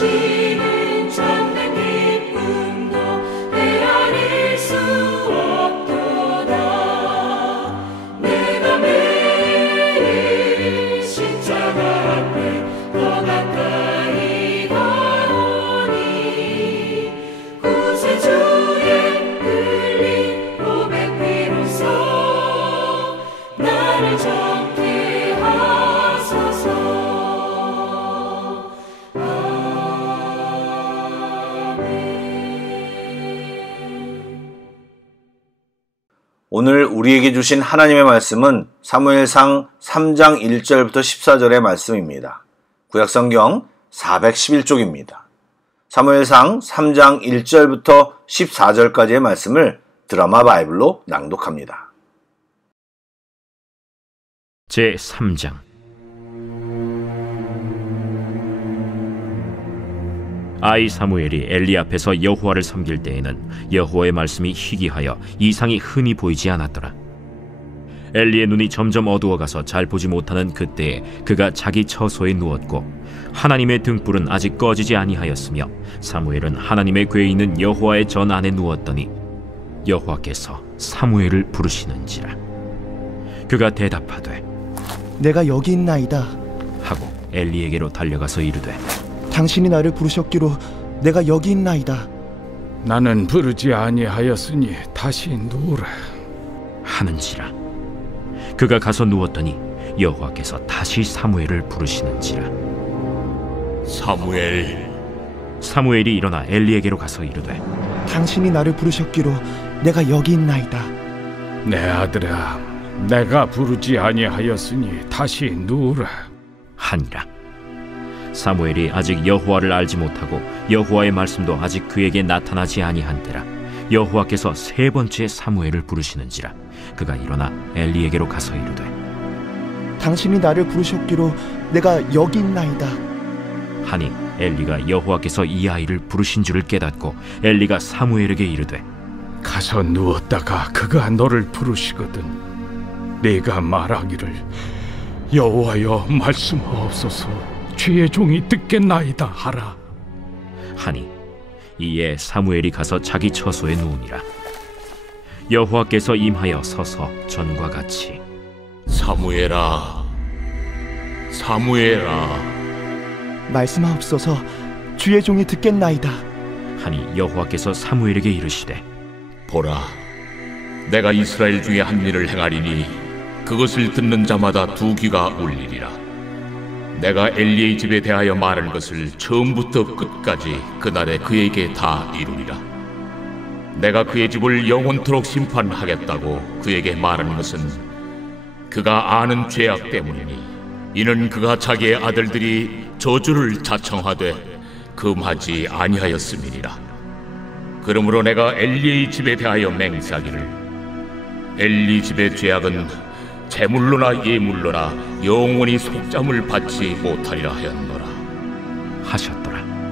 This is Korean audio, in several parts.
부르시는 참된 기쁨도 헤아릴 수 없도다. 내가 매일 십자가 앞에 더 가까이 가오니 구세주의 흘린 보배 피로써 나를 정케 하소서. 오늘 우리에게 주신 하나님의 말씀은 사무엘상 3장 1절부터 14절의 말씀입니다. 구약성경 411쪽입니다. 사무엘상 3장 1절부터 14절까지의 말씀을 드라마 바이블로 낭독합니다. 제3장. 아이 사무엘이 엘리 앞에서 여호와를 섬길 때에는 여호와의 말씀이 희귀하여 이상이 흔히 보이지 않았더라. 엘리의 눈이 점점 어두워가서 잘 보지 못하는 그때에 그가 자기 처소에 누웠고 하나님의 등불은 아직 꺼지지 아니하였으며 사무엘은 하나님의 궤에 있는 여호와의 전 안에 누웠더니 여호와께서 사무엘을 부르시는지라. 그가 대답하되 내가 여기 있나이다 하고 엘리에게로 달려가서 이르되 당신이 나를 부르셨기로 내가 여기 있나이다. 나는 부르지 아니하였으니 다시 누우라 하는지라. 그가 가서 누웠더니 여호와께서 다시 사무엘을 부르시는지라. 사무엘. 사무엘이 일어나 엘리에게로 가서 이르되 당신이 나를 부르셨기로 내가 여기 있나이다. 내 아들아, 내가 부르지 아니하였으니 다시 누우라 하니라. 사무엘이 아직 여호와를 알지 못하고 여호와의 말씀도 아직 그에게 나타나지 아니한 때라 여호와께서 세 번째 사무엘을 부르시는지라. 그가 일어나 엘리에게로 가서 이르되 당신이 나를 부르셨기로 내가 여기 있나이다 하니 엘리가 여호와께서 이 아이를 부르신 줄을 깨닫고 엘리가 사무엘에게 이르되 가서 누웠다가 그가 너를 부르시거든 네가 말하기를 여호와여 말씀하옵소서 주의 종이 듣겠나이다 하라 하니 이에 사무엘이 가서 자기 처소에 누우니라. 여호와께서 임하여 서서 전과 같이 사무엘아, 사무엘아 말씀하옵소서 주의 종이 듣겠나이다 하니 여호와께서 사무엘에게 이르시되 보라, 내가 이스라엘 중에 한 일을 행하리니 그것을 듣는 자마다 두 귀가 울리리라. 내가 엘리의 집에 대하여 말한 것을 처음부터 끝까지 그날에 그에게 다 이루리라. 내가 그의 집을 영원토록 심판하겠다고 그에게 말한 것은 그가 아는 죄악 때문이니 이는 그가 자기의 아들들이 저주를 자청하되 금하지 아니하였음이니라. 그러므로 내가 엘리의 집에 대하여 맹세하기를 엘리 집의 죄악은 제물로나 예물로나 영원히 속잠을 받지 못하리라 하였노라 하셨더라.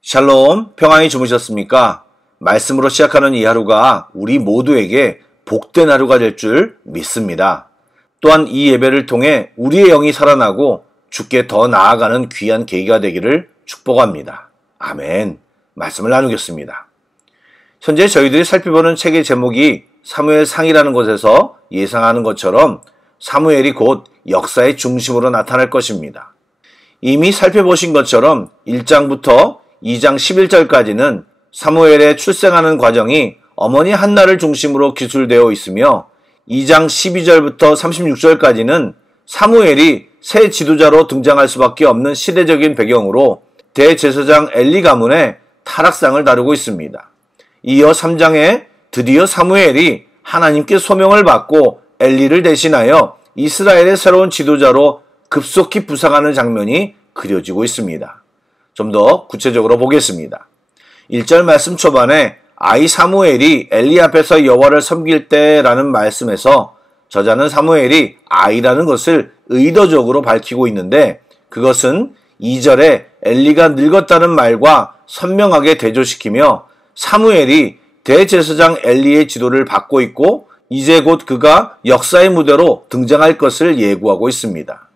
샬롬, 평안히 주무셨습니까? 말씀으로 시작하는 이 하루가 우리 모두에게 복된 하루가 될 줄 믿습니다. 또한 이 예배를 통해 우리의 영이 살아나고 주께 더 나아가는 귀한 계기가 되기를 축복합니다. 아멘. 말씀을 나누겠습니다. 현재 저희들이 살펴보는 책의 제목이 사무엘상이라는 것에서 예상하는 것처럼 사무엘이 곧 역사의 중심으로 나타날 것입니다. 이미 살펴보신 것처럼 1장부터 2장 11절까지는 사무엘의 출생하는 과정이 어머니 한나를 중심으로 기술되어 있으며 2장 12절부터 36절까지는 사무엘이 새 지도자로 등장할 수밖에 없는 시대적인 배경으로 대제사장 엘리 가문의 타락상을 다루고 있습니다. 이어 3장에 드디어 사무엘이 하나님께 소명을 받고 엘리를 대신하여 이스라엘의 새로운 지도자로 급속히 부상하는 장면이 그려지고 있습니다. 좀 더 구체적으로 보겠습니다. 1절 말씀 초반에 아이 사무엘이 엘리 앞에서 여호와를 섬길 때라는 말씀에서 저자는 사무엘이 아이라는 것을 의도적으로 밝히고 있는데 그것은 2절에 엘리가 늙었다는 말과 선명하게 대조시키며 사무엘이 대제사장 엘리의 지도를 받고 있고 이제 곧 그가 역사의 무대로 등장할 것을 예고하고 있습니다.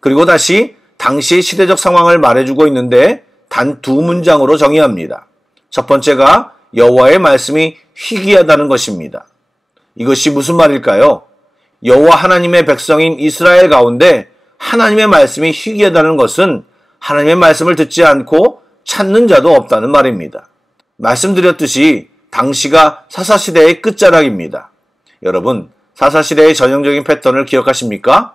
그리고 다시 당시의 시대적 상황을 말해주고 있는데 단 두 문장으로 정의합니다. 첫 번째가 여호와의 말씀이 희귀하다는 것입니다. 이것이 무슨 말일까요? 여호와 하나님의 백성인 이스라엘 가운데 하나님의 말씀이 희귀하다는 것은 하나님의 말씀을 듣지 않고 찾는 자도 없다는 말입니다. 말씀드렸듯이 당시가 사사시대의 끝자락입니다. 여러분, 사사시대의 전형적인 패턴을 기억하십니까?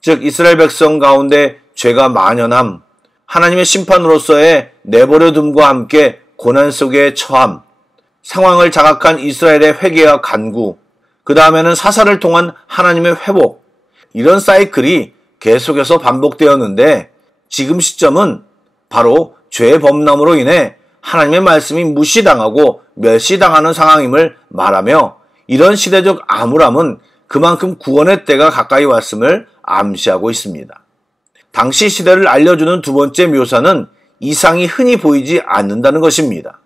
즉 이스라엘 백성 가운데 죄가 만연함, 하나님의 심판으로서의 내버려둠과 함께 고난 속에 처함, 상황을 자각한 이스라엘의 회개와 간구, 그 다음에는 사사를 통한 하나님의 회복, 이런 사이클이 계속해서 반복되었는데 지금 시점은 바로 죄의 범람으로 인해 하나님의 말씀이 무시당하고 멸시당하는 상황임을 말하며 이런 시대적 암울함은 그만큼 구원의 때가 가까이 왔음을 암시하고 있습니다. 당시 시대를 알려주는 두 번째 묘사는 이상이 흔히 보이지 않는다는 것입니다.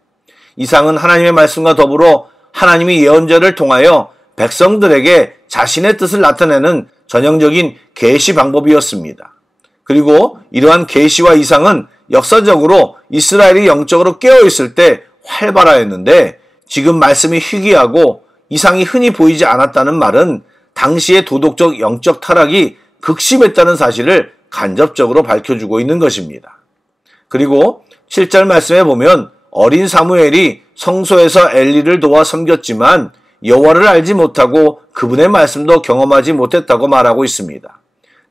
이상은 하나님의 말씀과 더불어 하나님이 예언자를 통하여 백성들에게 자신의 뜻을 나타내는 전형적인 계시 방법이었습니다. 그리고 이러한 계시와 이상은 역사적으로 이스라엘이 영적으로 깨어있을 때 활발하였는데 지금 말씀이 희귀하고 이상이 흔히 보이지 않았다는 말은 당시의 도덕적 영적 타락이 극심했다는 사실을 간접적으로 밝혀주고 있는 것입니다. 그리고 7절 말씀에 보면 어린 사무엘이 성소에서 엘리를 도와 섬겼지만 여호와를 알지 못하고 그분의 말씀도 경험하지 못했다고 말하고 있습니다.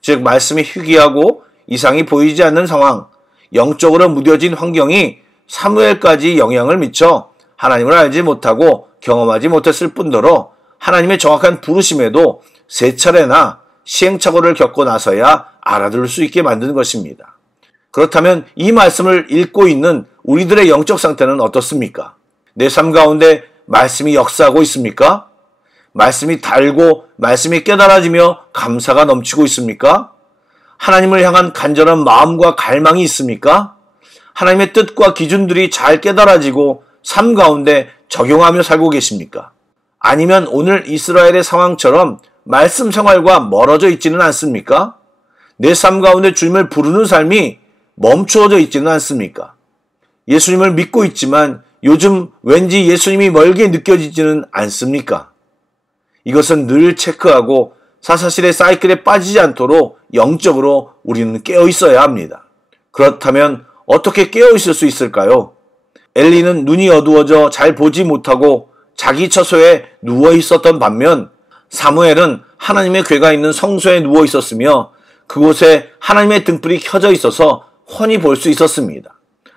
즉 말씀이 희귀하고 이상이 보이지 않는 상황, 영적으로 무뎌진 환경이 사무엘까지 영향을 미쳐 하나님을 알지 못하고 경험하지 못했을 뿐더러 하나님의 정확한 부르심에도 세 차례나 시행착오를 겪고 나서야 알아들을 수 있게 만드는 것입니다. 그렇다면 이 말씀을 읽고 있는 우리들의 영적 상태는 어떻습니까? 내 삶 가운데 말씀이 역사하고 있습니까? 말씀이 달고 말씀이 깨달아지며 감사가 넘치고 있습니까? 하나님을 향한 간절한 마음과 갈망이 있습니까? 하나님의 뜻과 기준들이 잘 깨달아지고 삶 가운데 적용하며 살고 계십니까? 아니면 오늘 이스라엘의 상황처럼 말씀 생활과 멀어져 있지는 않습니까? 내 삶 가운데 주님을 부르는 삶이 멈추어져 있지는 않습니까? 예수님을 믿고 있지만 요즘 왠지 예수님이 멀게 느껴지지는 않습니까? 이것은 늘 체크하고 사사실의 사이클에 빠지지 않도록 영적으로 우리는 깨어 있어야 합니다. 그렇다면 어떻게 깨어 있을 수 있을까요? 엘리는 눈이 어두워져 잘 보지 못하고 자기 처소에 누워 있었던 반면 사무엘은 하나님의 궤가 있는 성소에 누워 있었으며 그곳에 하나님의 등불이 켜져 있어서 훤히 볼 수 있었습니다.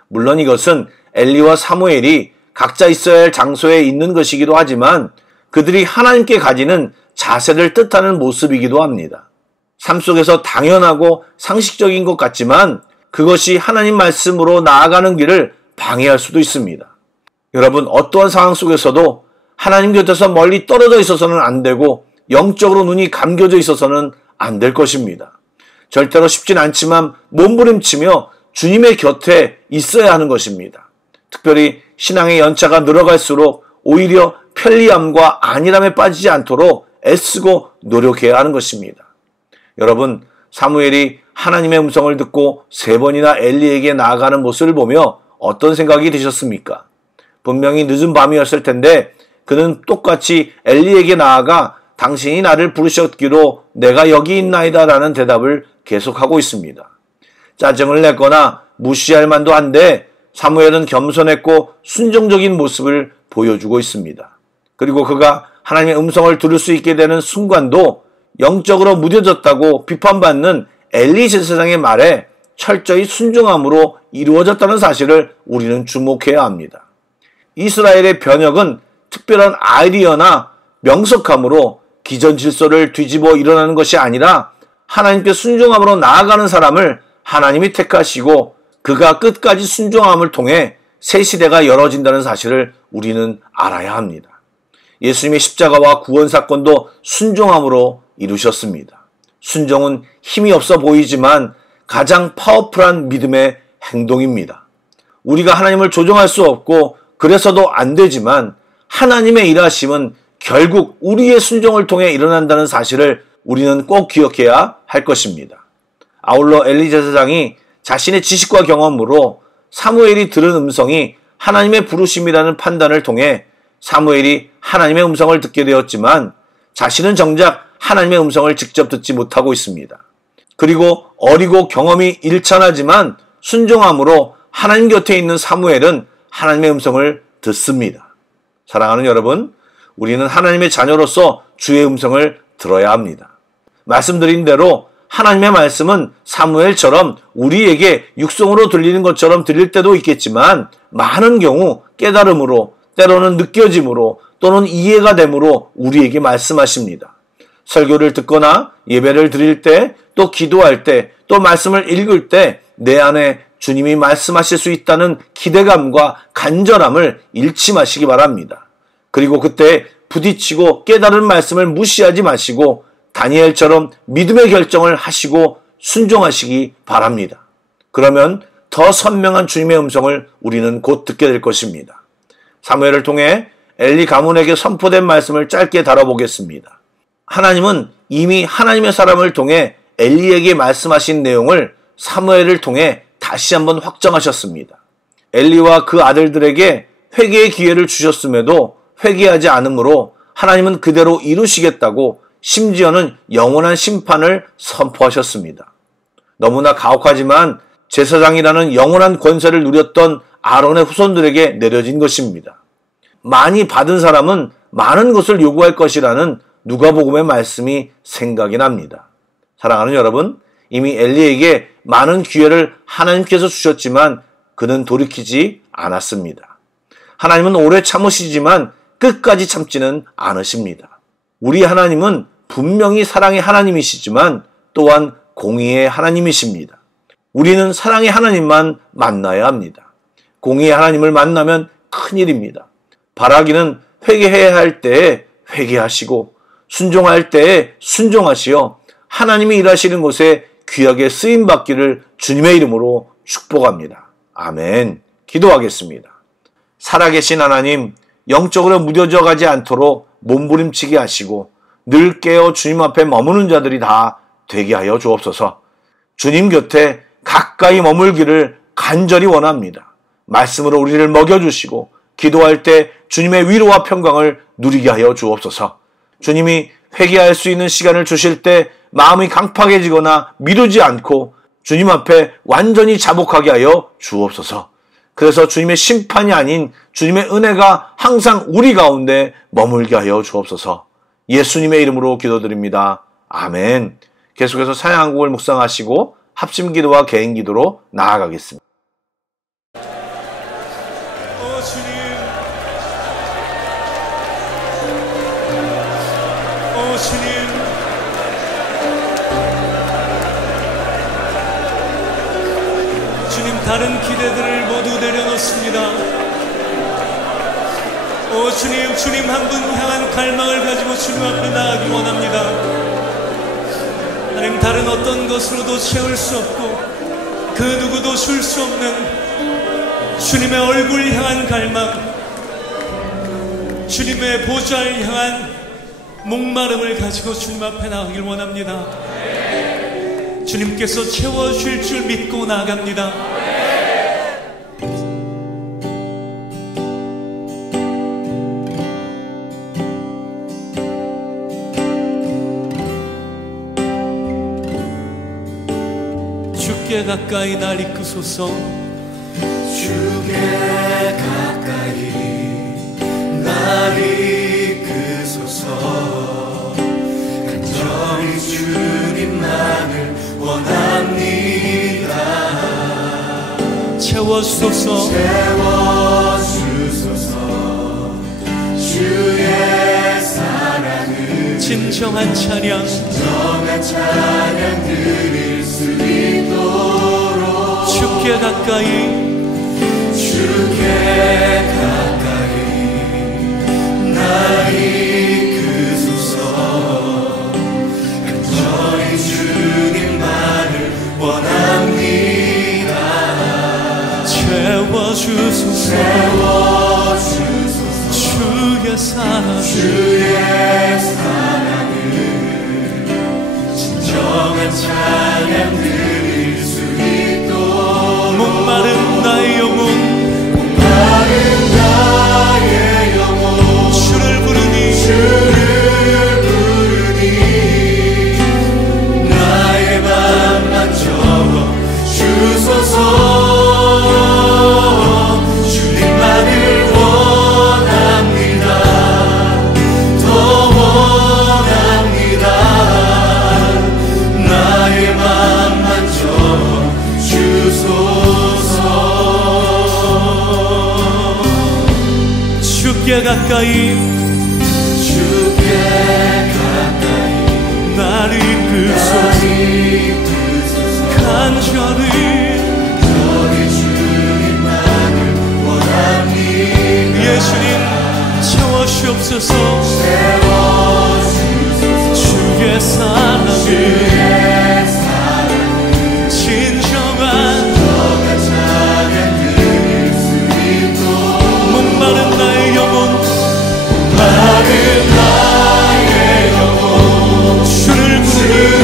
물론 이것은 엘리와 사무엘이 각자 있어야 할 장소에 있는 것이기도 하지만 그들이 하나님께 가지는 자세를 뜻하는 모습이기도 합니다. 삶 속에서 당연하고 상식적인 것 같지만 그것이 하나님 말씀으로 나아가는 길을 방해할 수도 있습니다. 여러분, 어떠한 상황 속에서도 하나님 곁에서 멀리 떨어져 있어서는 안 되고 영적으로 눈이 감겨져 있어서는 안 될 것입니다. 절대로 쉽진 않지만 몸부림치며 주님의 곁에 있어야 하는 것입니다. 특별히 신앙의 연차가 늘어갈수록 오히려 편리함과 안일함에 빠지지 않도록 애쓰고 노력해야 하는 것입니다. 여러분, 사무엘이 하나님의 음성을 듣고 3번이나 엘리에게 나아가는 모습을 보며 어떤 생각이 드셨습니까? 분명히 늦은 밤이었을 텐데 그는 똑같이 엘리에게 나아가 당신이 나를 부르셨기로 내가 여기 있나이다 라는 대답을 계속하고 있습니다. 짜증을 냈거나 무시할 만도 한데 사무엘은 겸손했고 순종적인 모습을 보여주고 있습니다. 그리고 그가 하나님의 음성을 들을 수 있게 되는 순간도 영적으로 무뎌졌다고 비판받는 엘리 제사장의 말에 철저히 순종함으로 이루어졌다는 사실을 우리는 주목해야 합니다. 이스라엘의 변혁은 특별한 아이디어나 명석함으로 기존 질서를 뒤집어 일어나는 것이 아니라 하나님께 순종함으로 나아가는 사람을 하나님이 택하시고 그가 끝까지 순종함을 통해 새 시대가 열어진다는 사실을 우리는 알아야 합니다. 예수님의 십자가와 구원 사건도 순종함으로 이루셨습니다. 순종은 힘이 없어 보이지만 가장 파워풀한 믿음의 행동입니다. 우리가 하나님을 조종할 수 없고 그래서도 안 되지만 하나님의 일하심은 결국 우리의 순종을 통해 일어난다는 사실을 우리는 꼭 기억해야 할 것입니다. 아울러 엘리 제사장이 자신의 지식과 경험으로 사무엘이 들은 음성이 하나님의 부르심이라는 판단을 통해 사무엘이 하나님의 음성을 듣게 되었지만 자신은 정작 하나님의 음성을 직접 듣지 못하고 있습니다. 그리고 어리고 경험이 일천하지만 순종함으로 하나님 곁에 있는 사무엘은 하나님의 음성을 듣습니다. 사랑하는 여러분, 우리는 하나님의 자녀로서 주의 음성을 들어야 합니다. 말씀드린 대로 하나님의 말씀은 사무엘처럼 우리에게 육성으로 들리는 것처럼 들릴 때도 있겠지만 많은 경우 깨달음으로, 때로는 느껴짐으로 또는 이해가 됨으로 우리에게 말씀하십니다. 설교를 듣거나 예배를 드릴 때, 또 기도할 때, 또 말씀을 읽을 때 내 안에 주님이 말씀하실 수 있다는 기대감과 간절함을 잃지 마시기 바랍니다. 그리고 그때 부딪히고 깨달은 말씀을 무시하지 마시고 다니엘처럼 믿음의 결정을 하시고 순종하시기 바랍니다. 그러면 더 선명한 주님의 음성을 우리는 곧 듣게 될 것입니다. 사무엘을 통해 엘리 가문에게 선포된 말씀을 짧게 다뤄보겠습니다. 하나님은 이미 하나님의 사람을 통해 엘리에게 말씀하신 내용을 사무엘을 통해 다시 한번 확정하셨습니다. 엘리와 그 아들들에게 회개의 기회를 주셨음에도 회개하지 않으므로 하나님은 그대로 이루시겠다고 심지어는 영원한 심판을 선포하셨습니다. 너무나 가혹하지만 제사장이라는 영원한 권세를 누렸던 아론의 후손들에게 내려진 것입니다. 많이 받은 사람은 많은 것을 요구할 것이라는 누가복음의 말씀이 생각이 납니다. 사랑하는 여러분, 이미 엘리에게 많은 기회를 하나님께서 주셨지만 그는 돌이키지 않았습니다. 하나님은 오래 참으시지만 끝까지 참지는 않으십니다. 우리 하나님은 분명히 사랑의 하나님이시지만 또한 공의의 하나님이십니다. 우리는 사랑의 하나님만 만나야 합니다. 공의의 하나님을 만나면 큰일입니다. 바라기는 회개해야 할 때에 회개하시고 순종할 때에 순종하시어 하나님이 일하시는 곳에 귀하게 쓰임받기를 주님의 이름으로 축복합니다. 아멘. 기도하겠습니다. 살아계신 하나님, 영적으로 무뎌져 가지 않도록 몸부림치게 하시고 늘 깨어 주님 앞에 머무는 자들이 다 되게 하여 주옵소서. 주님 곁에 가까이 머물기를 간절히 원합니다. 말씀으로 우리를 먹여주시고 기도할 때 주님의 위로와 평강을 누리게 하여 주옵소서. 주님이 회개할 수 있는 시간을 주실 때 마음이 강팍해지거나 미루지 않고 주님 앞에 완전히 자복하게 하여 주옵소서. 그래서 주님의 심판이 아닌 주님의 은혜가 항상 우리 가운데 머물게 하여 주옵소서. 예수님의 이름으로 기도드립니다. 아멘. 계속해서 찬양곡을 묵상하시고 합심기도와 개인기도로 나아가겠습니다. 주님, 주님, 다른 기대들을 모두 내려놓습니다. 오 주님, 주님 한 분 향한 갈망을 가지고 주님 앞에 나아가기 원합니다. 하나님, 다른 어떤 것으로도 채울 수 없고 그 누구도 줄 수 없는 주님의 얼굴 향한 갈망, 주님의 보좌를 향한 목마름을 가지고 주님 앞에 나가길 원합니다. 주님께서 채워주실 줄 믿고 나아갑니다. 주께 가까이 날 이끄소서. 주께 가까이 날 이끄소서. 간절히 주님만을 원합니다. 채워주소서. 채워주소서. 주의 사랑을 진정한 찬양 드릴 수 있도록 주께 가까이 날 이끄소서. 간절히 주님만을 원합니다. 채워주소서. 주의 사랑을 진정한 찬양 가까이 나를 이끄소서. 간절히 예수님 채워주옵소서. 주의 사랑을 진정한 목마른 나의 영혼, 마른 나의 영혼 주를 부르니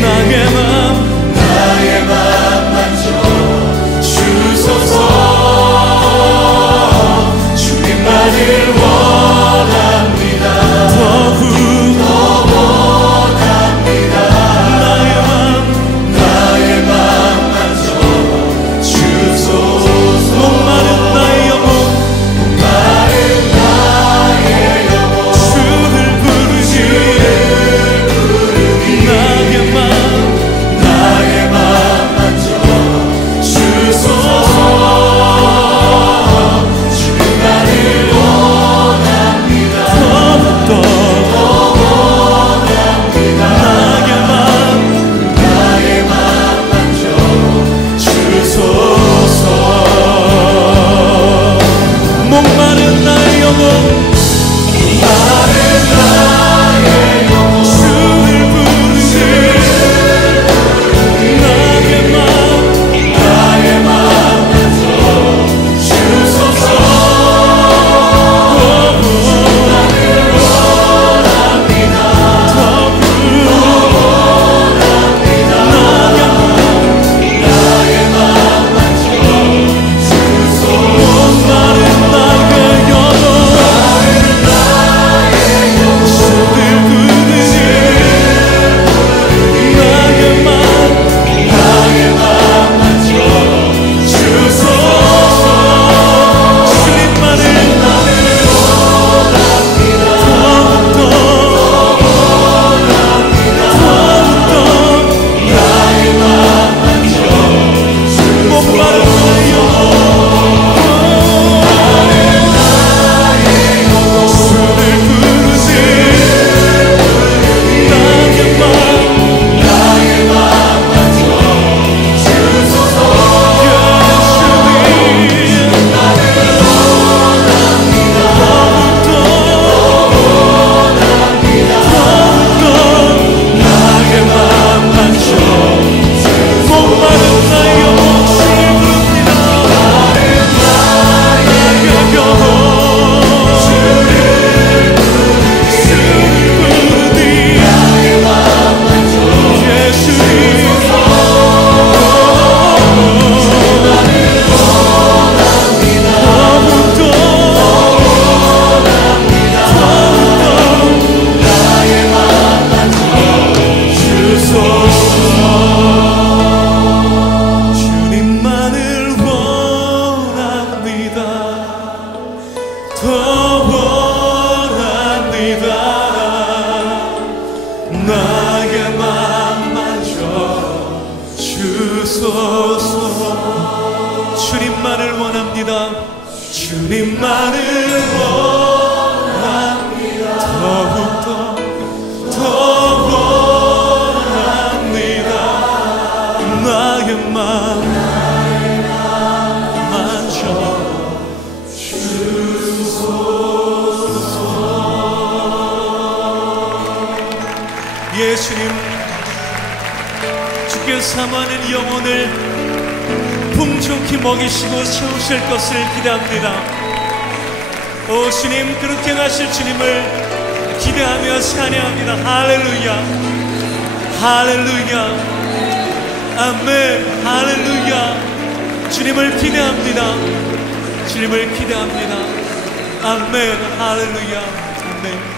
나의 맘 만져 주소서. 주님만을 원합니다. 더욱 원합니다. 나의 맘 만져 주소서. 목마른 나의 영혼, 목마른 나의 영혼 주를 부르니 나의 맘 만져 주소서. 주님만을 원합니다. 더욱더 원합니다. 나의 맘 만져 주소서. 목마른 나의 영혼, 마른 나의 영혼 주를 부르니 나의 맘 만져 주소서. 주님만을 원합니다. 주님만을 원합니다. 더욱더 원합니다. 나의 맘 만져 주소서. 예수님, 주께서 사모하는 영혼을 풍족히 먹이시고 채우실 것을 기대합니다. 오 주님, 그렇게 하실 주님을 기대하며 찬양합니다. 할렐루야, 할렐루야, 아멘, 할렐루야. 주님을 기대합니다. 주님을 기대합니다. 아멘, 할렐루야, 아멘.